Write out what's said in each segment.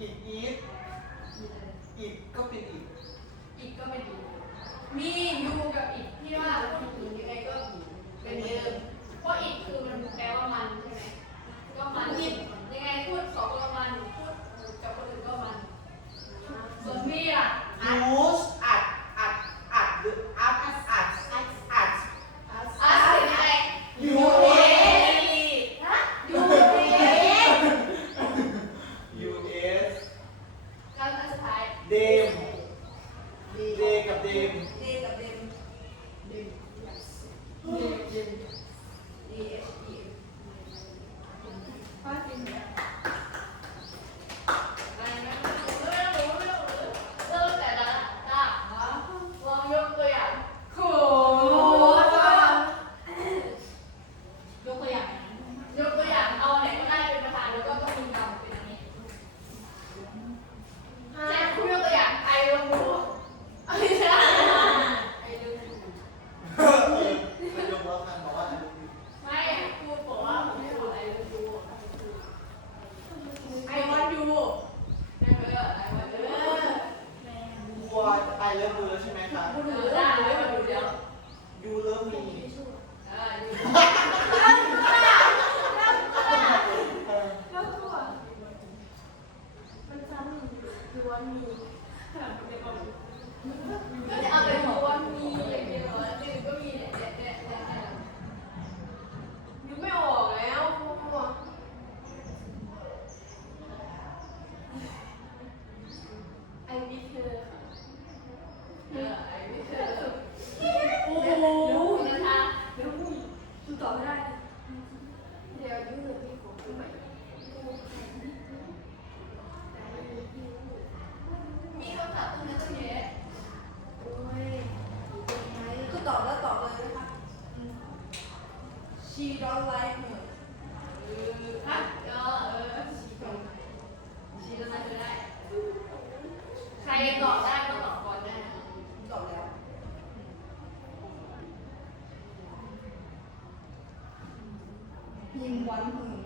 อีกอีกอีกก็เป็นอีก อีกก็ไม่ดี มีดูกับอีกที่ว่าถึงยังไงก็เป็นเดิมเพราะอีกคือมันแปลว่ามันใช่ไหมก็มันยังไงพูดสองคน เอก็จะเอาไปหัววันมีอย่างเดียวอะตื่นก็มีแหละ ยังตอบได้ก็ตอบก่อนได้ตอบแล้ว ยิงวันหือ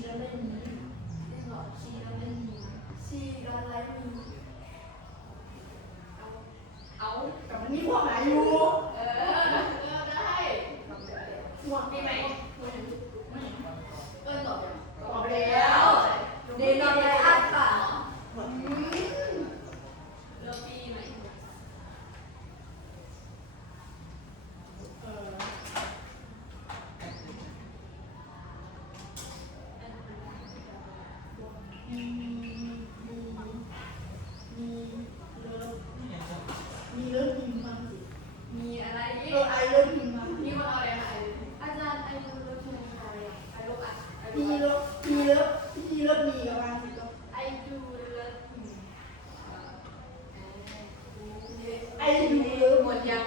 zero in he love he love he love me ประมาณสิบตัว I do love you I do love หมดยัง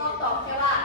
ต้องตอบแค่ว่า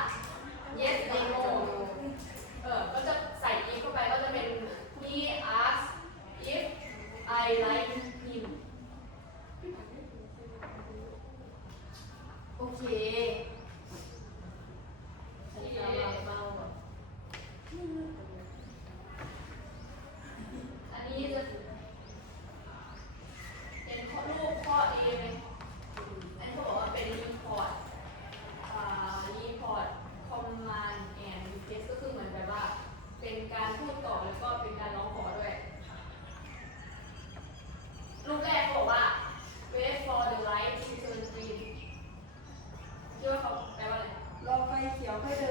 ขียวค่อยเดิน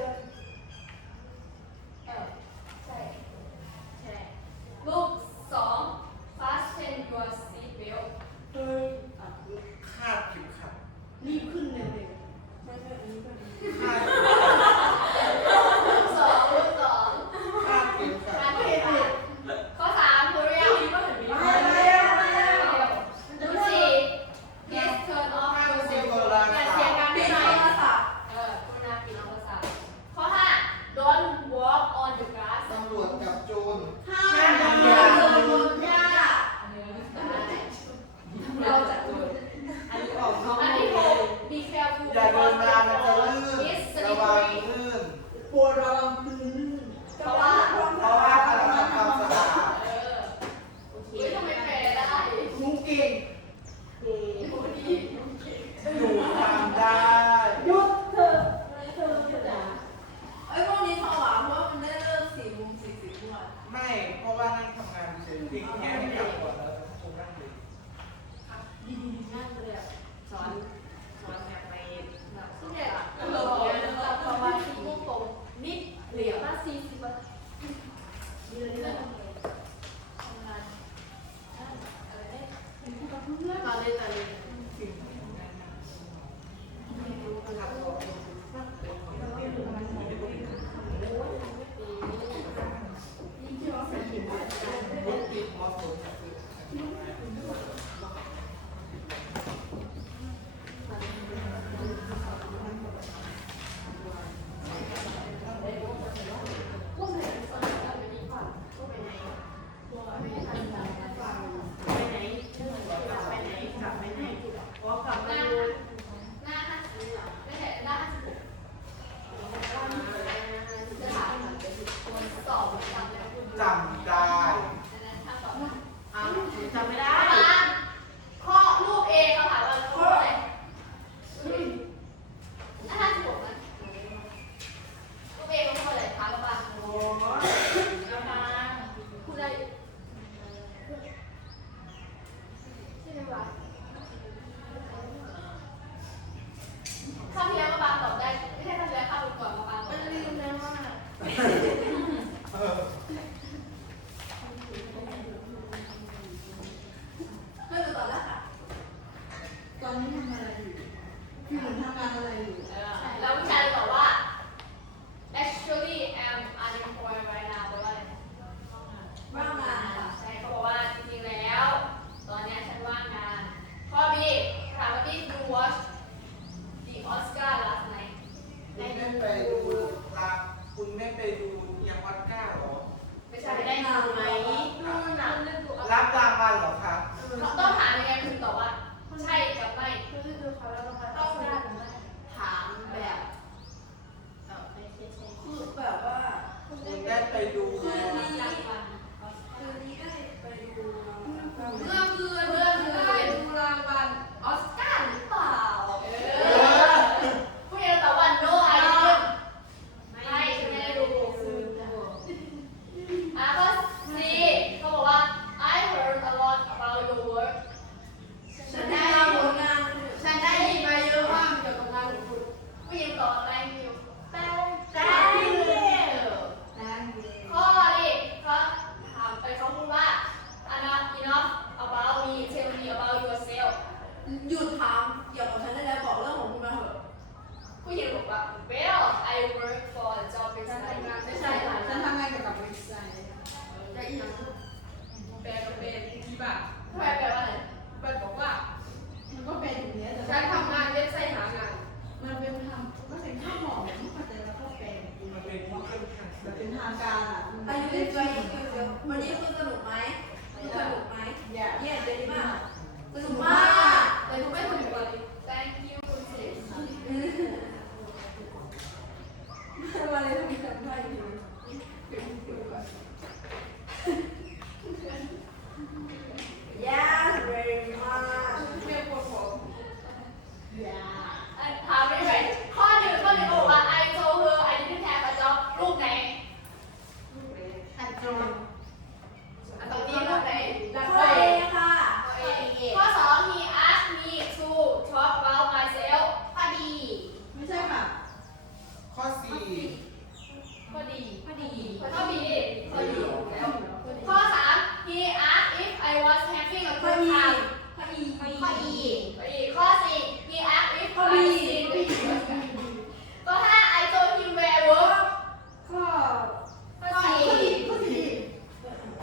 え?